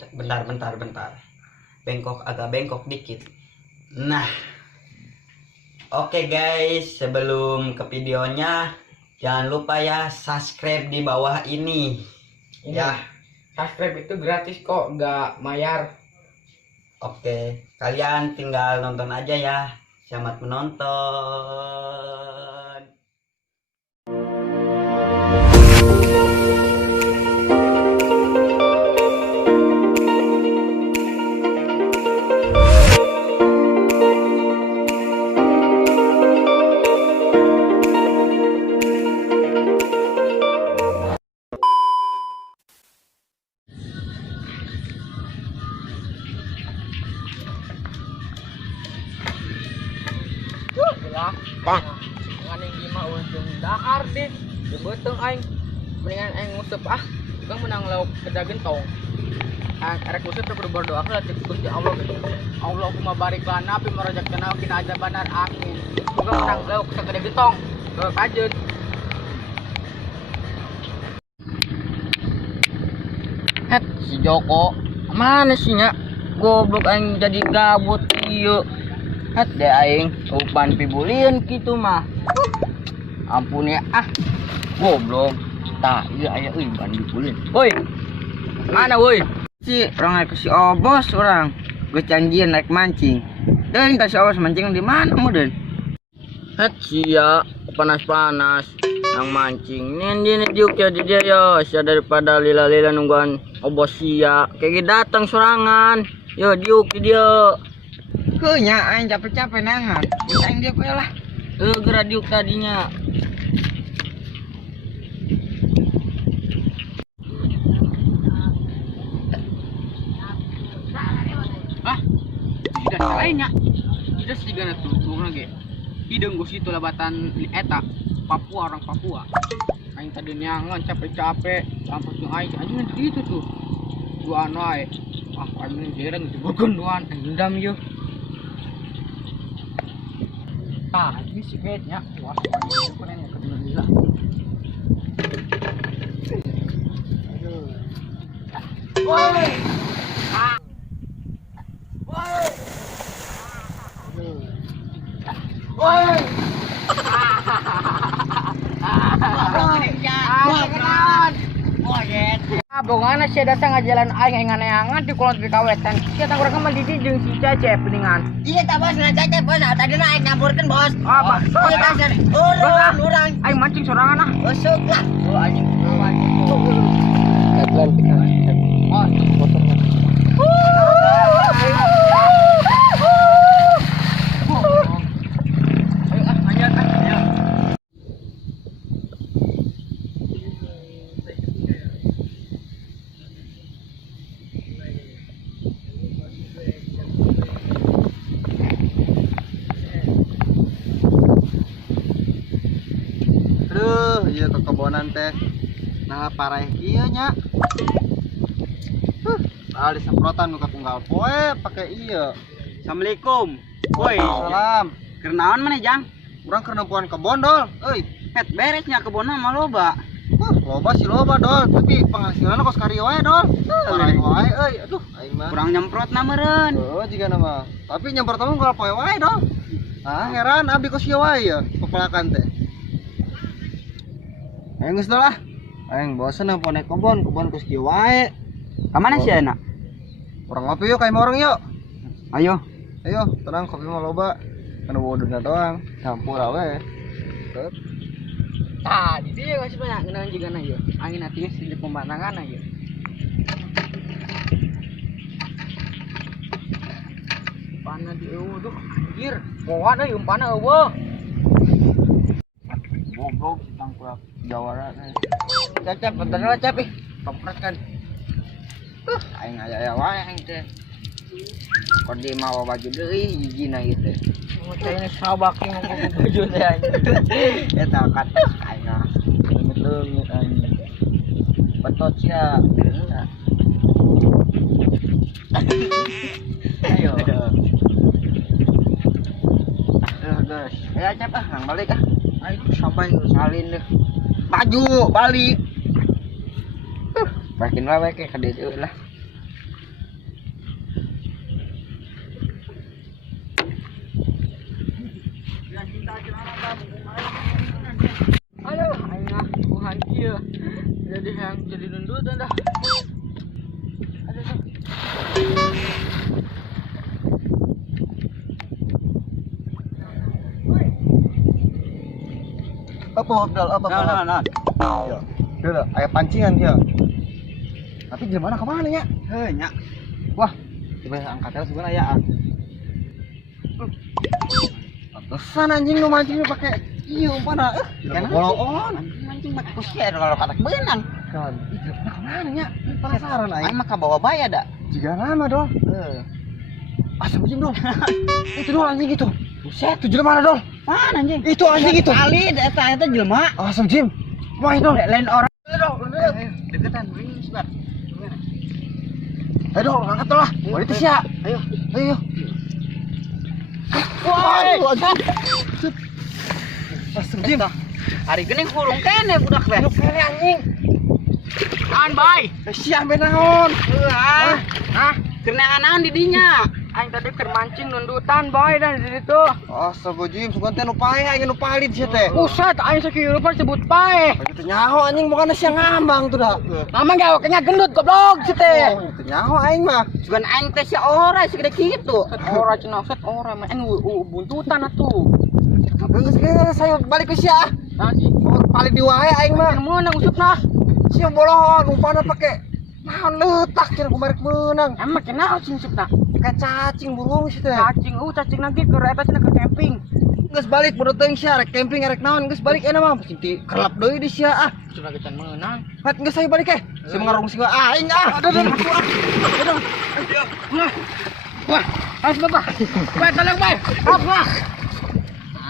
Bentar. Bengkok, agak bengkok dikit. Nah, oke guys, sebelum ke videonya jangan lupa ya subscribe di bawah ini. Ya, subscribe itu gratis kok, nggak bayar. oke, kalian tinggal nonton aja ya. Selamat menonton. Bang, yang lima untung dahar deh. Dibeteng aing, mendingan aing ngusep Bang menang lauk kerja gentong. Arek ngusep tuh berdoa lah cek Gusti Allah gitu. Allahumma barik lana fi marajaqtana qina adzabannar amin. Semoga menang lauk segede gentong. Ke kajeun. Si Joko mana sih nya? Goblok aing jadi gabut ieu. Deh aing upan pibulieun kitu mah. Ampun ya goblok. Tah ieu aya euy ban pibulieun. Woi. Mana woi? Si orang naik si Obos orang. Gue janjian naik mancing. Dan si Obos mancing di mana muden? Sia panas-panas nang mancing. Nih diuk ya di dia ya. Sia daripada lila-lila nungguan Obos sia. Kayak datang sorangan. Yo diuk di dia. Kenya aing capek-capek nangan. Aing dia lah. Gerak diuk tadinya. Tidak lainnya. Tidak segala tutur lagi. Hidung gue situ labatan eta Papua, orang Papua. Aing tadi nyangan capek-capek. Sampai tuh aing anjing gitu tuh. Dua ae. Aing jarang dibukan duan dendam yuk. Ini si kayaknya wah ini keren ya kedua gila. Woi. Woi. Bongana saya datang ngajalan aing angan-angan di kolong kawetan. Sia tang urang mah di jeung si Cecep peningan. Iya ta bos, na Cecep bos. Tadi na aing nyampurkeun bos. Apa? Iya ta sen. Urang. Aing mancing sorangan Usuk lah. Anjing. Kaglan pikan. Motornya. Iya ke kebonan teh nah parah iya nya disemprotan muka tunggal poe pakai iya. Assalamualaikum. Woi, Salam. kenaon mana Jang? Urang keur nempuan kebon dol euy. Beresnya kebonna mah loba. Loba sih loba dol tapi penghasilanna kos kari wae dol. Parah wae euy. Aduh aing mah Kurang nyemprot na meureun. jiga nama tapi nyemprot mah unggal poe wae dol. Heran abdi kos ieu wae ya pepelakan teh. Aing geus lah. Aing bosen nempuan kebon kos ieu wae. Ka mana sih anak? Urang ngopi yuk kayak orang yuk. Ayo. Ayo, tenang kopi mah loba. Kana wuduna doang, campur awe. Di dia geus banyak ngeunaan juga na ieu. Angin atinya di pembantangan ieu. Pana di eueuh anjir. Moal deui umpana eueuh. Goblok si tangkurak jawara teh. Cecep bentar lah Cep ih. Pampreskan. Aing aya wae aing teh. Kode mau baju deui hijina ieu teh. Cai ini sabak ngomong baju teh anjing. Eta kat aing mah. Leungit anjing. Betot sia. Ayo. Guys. Ya Cep nang balik Ayo sampai salin deh. Baju balik. Makin wae ke dieu lah. iya. Jadi nundutan dah. Aduh. Apa Abdal? Apa? Nah. Ya. Udah, aya pancingan dia. Tapi gimana kemana ya? Heuh nya. Wah, coba angkat terus gimana ya? Pantesan anjing lu mancing pakai iya umpana. Kan bolong. Mancing pakai kusier kalau katak benang. Kan, itu kemana ya? Penasaran aing. Aing mah kabawa baya da. Juga lama dol. Asal anjing dol. Itu dol anjing itu. Buset, itu jelema mana dol? Mana anjing? Itu anjing itu. Kali eta jelema. Asal Jim. Wah, dol. Lain orang. Deketan ring sebar. Ayo dol, angkat dol lah. Balik tis ya. Ayo. Wah, Asal Jim. hari geuning kurung kene budak teh. Lu kene anjing. An bay. Siang benaon. Hah? Keur naon di dinya? Aing tadi keur mancing nundutan bay dan di situ. Asal Jim, sugan teh nu paeh aing nu palit sia teh. Buset, aing sakieurepan sebut pae. Itu nyaho anjing bukan siang ngambang tuh dah. Lama gawe kenya gendut goblok si teh. Itu nyaho aing mah. Sugan aing teh sia ora segede kitu. Ora cenah set ora mah buntutan atuh. Geus saya balik ke sia. Nah sih. Palit di wae aing mah. Menang usupna. Sia bolohon umpana pake naon letak cenah kumarik meunang. Emang kenal sih usupna. Kayak cacing burung sih teh. Cacing lagi ke eta cenah ke camping. Geus balik bodo teuing sia rek camping rek naon geus balik enak mah cinti kelap deui di sia ah. Cenah gecan menang. Hat geus saya balik Saya mengarung sing aing Aduh. Wah, harus bapak. Baik, tolong baik. Apa?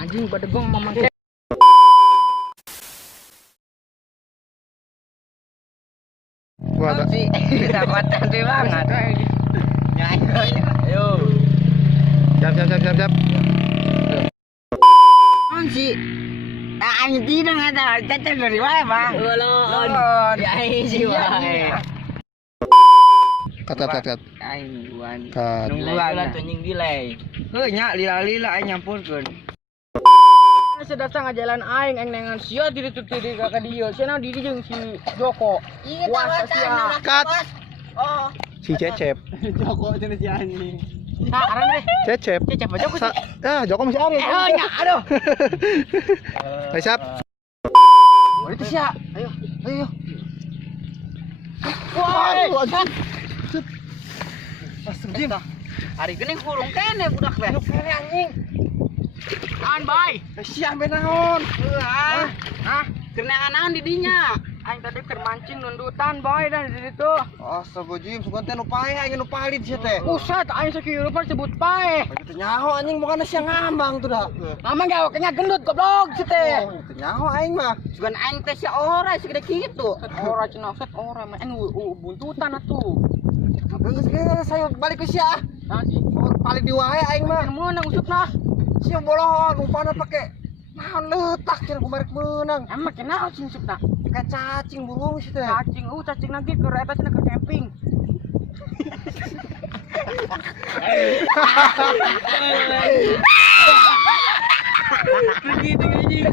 Anjing badegong mamang. Gua ada. Dapat tadi banget. Ayo. Siap. Anji. Anji dong ada. Teteh dari wae, Bang. Ulun. Ya isi wae. Kat. Aing buan. Kat. Nungguan tunjing delay. Heuh nya lila-lila aing nyampurkeun. Sedatang jalan aing nengan sia diri ka dieu. Cenah diri jeung si Joko. Iya, Wah, sia. Kat. Oh. Si Cecep. Joko cenah si anjing. Nah, aran deh. Cecep. Cecep Joko sih. Joko masih ada. Nya, aduh. Ayo siap. Balik tis ya. Ayo. Wah, Asal Jim. Hari geuning kurung kene budak teh. Lu kene anjing. an bay. Siang benaon. Hah? Keur naon di dinya? Aing tadi keur mancing nundutan bay dan di situ. Asal Jim, sugan teh nu paeh aing nu palit sia teh. Buset, aing sakieurepan sebut pae. Itu nyaho anjing bukan siang ngambang tuh dah. Lama gawe kenya gendut goblok si teh. Itu nyaho aing mah. Sugan aing teh sia ora segede kitu. Ora cenah set ora mah buntutan atuh. Geus saya balik ke sia. Nah sih. Palit di wae aing mah. Menang usupna. Sia bolohon umpana pake naon letak cenah kumarik meunang. Emang kenal sih usupna. Kayak cacing burung sih teh. Cacing lagi ke eta cenah ke camping. Begitu anjing.